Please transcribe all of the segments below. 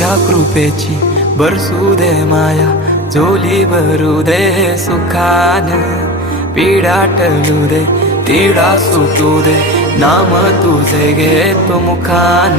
तुझ्या कृपेची बरसू दे माया झोली भरू दे सुखान. पीडा टलू दे तिडा सुटू दे नाम तुझे घेतो मुखान.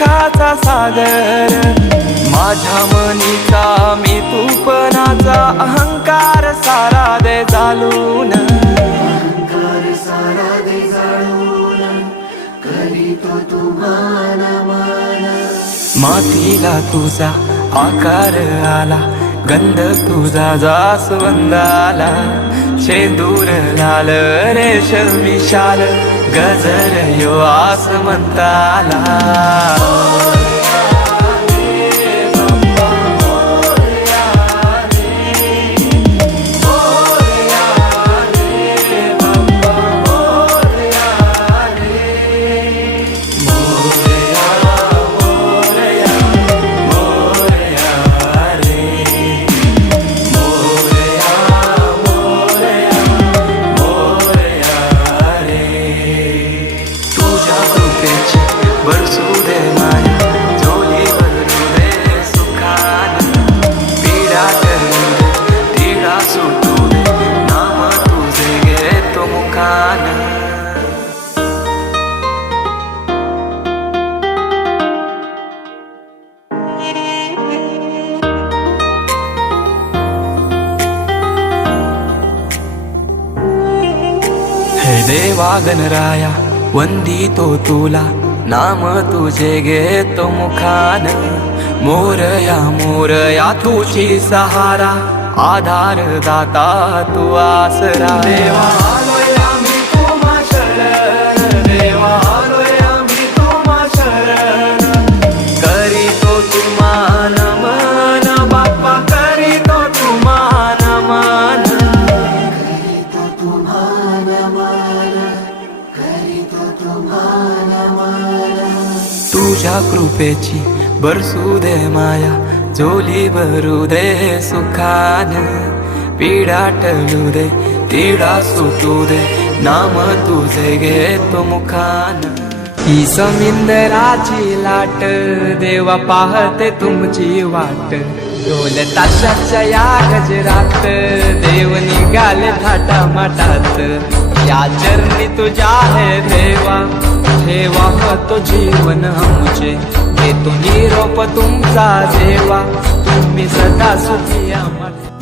सुखाचा सागर. माझ्या मनीचा मी तूपणाचा अहंकार सारा दे चालून कार सारा दे जाळून करीतो तुम्हाला मान मातीला तुझा आकार आला. गंध तुझा जास्वंदाला शेंदूर लाल रेशमी शाल गजर यो आसमंताला. देवा गणराया वंदितो तुला नाम तुझे घेतो मुखान मोरया मोरया तुझी सहारा आधार दाता तू आसरा देवा तुझ्या कृपेची बरसू दे माया झोली भरू दे सुखान. पीडा टळू दे तिडा सुटू दे नाम तुझे घेतो मुखान. ही समिंदराची लाट देवा पाहते तुमची वाट. ढोल ताशाच्या या गजरात देव निघाले थाटा माटात या चरणी तुझ्या आहे देवा. ठेवा तो जीवन आमचे. घेतो निरोप तुमचा देवा तुम्ही सदा सुखी आम्हाला.